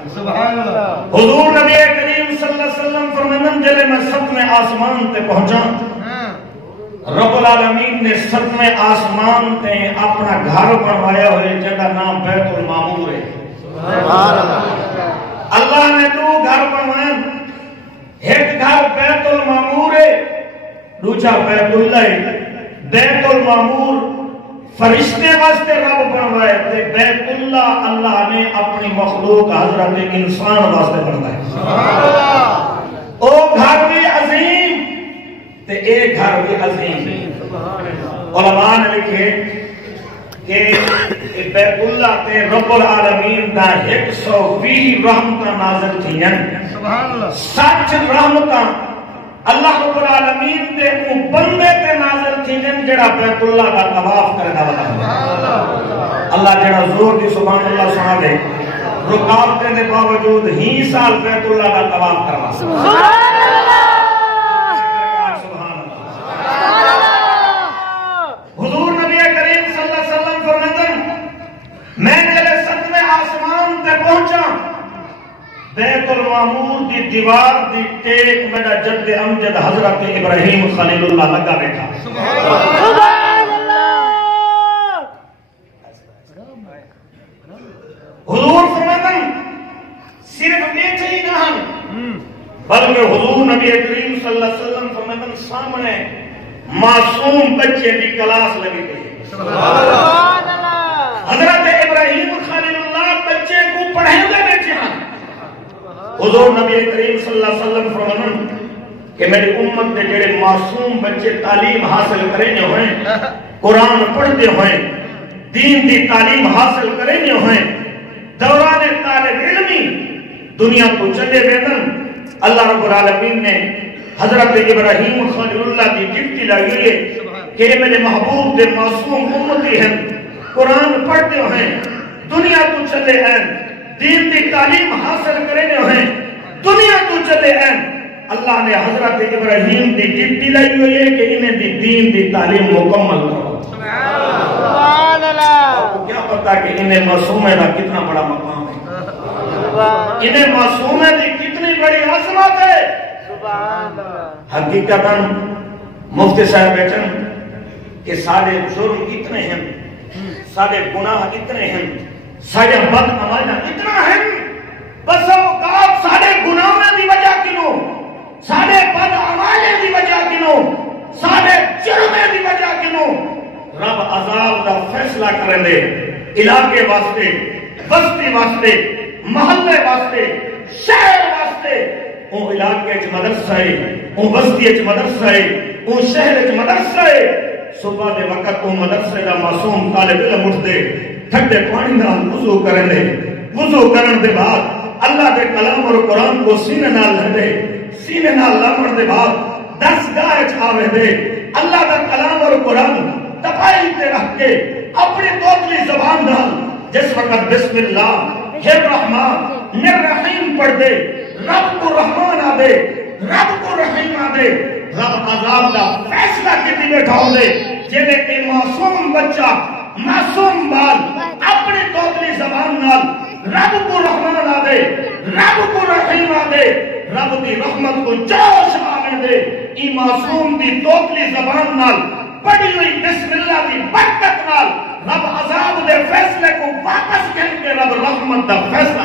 حضور نبی کریم صلی اللہ علیہ وسلم فرمائیں جلے میں ستویں آسمان تے پہنچا، رب العالمین نے ستویں آسمان تے اپنا گھر بنوایا ہوئے جگہ نام بیت المعمور ہے۔ اللہ نے دو گھر بنوائے، ایک گھر بیت المعمور ہے، دوسرا بیت اللہ ہے۔ بیت المعمور فرشتے واسطے رب بنوائے تھے، بیت اللہ اللہ نے اپنی مخلوق حضرت انسان واسطے بنوایا۔ او گھر بھی عظیم تے ایک گھر بھی عظیم۔ علماء نے لکھے کہ بیت اللہ تے رب العالمین دا 120 رحمتاں نازل تھیاں، 60 رحمتاں اللہ رب العالمین دے او بندے تے نازل تھیاں جڑا بیت اللہ دا طواف کردا والا۔ اللہ جڑا زور دی سبحان اللہ سنا دے، رکاوٹیں دے باوجود ہی سال بیت اللہ دا طواف کروا۔ سبحان اللہ، سبحان اللہ۔ حضور نبی کریم صلی اللہ علیہ وسلم فرماتے میں جلے ستویں آسمان تے پہنچا، بیت المعمور دی دیوار دی ٹیک میرا جد امجد حضرت ابراہیم خلیل اللہ لگا بیٹھا۔ سبحان اللہ۔ حضور فرماتے صرف بیٹھے ہی نہ ہم، بلکہ حضور نبی کریم صلی اللہ علیہ وسلم فرماتے سامنے معصوم بچے دی کلاس لگی گئی۔ سبحان اللہ۔ حضرت ابراہیم خلیل اللہ بچے کو پڑھیں دے بیٹھے ہیں۔ حضور نبی کریم صلی اللہ علیہ وسلم فرماتے کہ میری امت دے جڑے معصوم بچے تعلیم حاصل کریں ہوئے، قرآن پڑھتے ہوئے، دین دی تعلیم حاصل کریں ہوئے، دوران طالب علمی دنیا کو چلے بیدن، اللہ رب العالمین نے حضرت ابراہیم خلیل اللہ کی ڈپٹی لگی ہے کہ میرے محبوب دے معصوم امتی ہیں، قرآن پڑھتے ہیں، دنیا تو چلے ہیں، دین دی تعلیم حاصل کرنے ہیں، دنیا تو چلے ہیں۔ اللہ نے حضرت ابراہیم دی ڈپٹی لگی ہوئی ہے کہ انہیں دی دین دی تعلیم مکمل کرو۔ سبحان اللہ۔ آپ کو کیا پتا کہ انہیں معصومے کا کتنا بڑا مقام ہے، انہیں معصومے کی کتنی بڑی عظمت ہے۔ حقیقتاً مفتی صاحب بیٹھن کہ سارے جرم اتنے ہیں، سارے گناہ اتنے ہیں، سارے بد عملیاں اتنا ہیں، بس اوقات سارے گناہوں دی وجہ کیوں، سارے بد عملیاں دی وجہ کیوں، سارے جرمیں دی وجہ کیوں رب عذاب دا فیصلہ کریں دے علاقے واسطے، بستی واسطے، محلے واسطے، شہر واسطے۔ اون علاقے چ مدرسہ ہے، اون بستی چ مدرسہ ہے، اون شہر چ مدرسہ ہے۔ صبح دے وقت اون مدرسے دا معصوم طالب علم اٹھ دے، ٹھنڈے پانی نال وضو کرن دے، وضو کرن دے بعد اللہ دے کلام اور قرآن کو سینے نال لے، سینے نال لاون دے بعد درسگاہ چ آوے دے، اللہ دا کلام اور قرآن تپائی تے رکھ کے اپنی توتلی زبان نال جس وقت بسم اللہ الرحمن الرحیم پڑھ دے، رب کو رحمان آ دے، رب کو رحیم آ دے، رب عذاب دا فیصلہ کتی بیٹھا ہو دے۔ جنہیں اے معصوم بچہ، معصوم بال اپنی توتلی زبان نال رب کو رحمان آ دے، رب کو رحیم آ دے، رب دی رحمت کو جوش آنے دے، ای معصوم دی توتلی زبان نال پڑھی ہوئی بسم اللہ دی برکت نال رب عذاب دے فیصلے کو واپس کر کے رب رحمت دا فیصلہ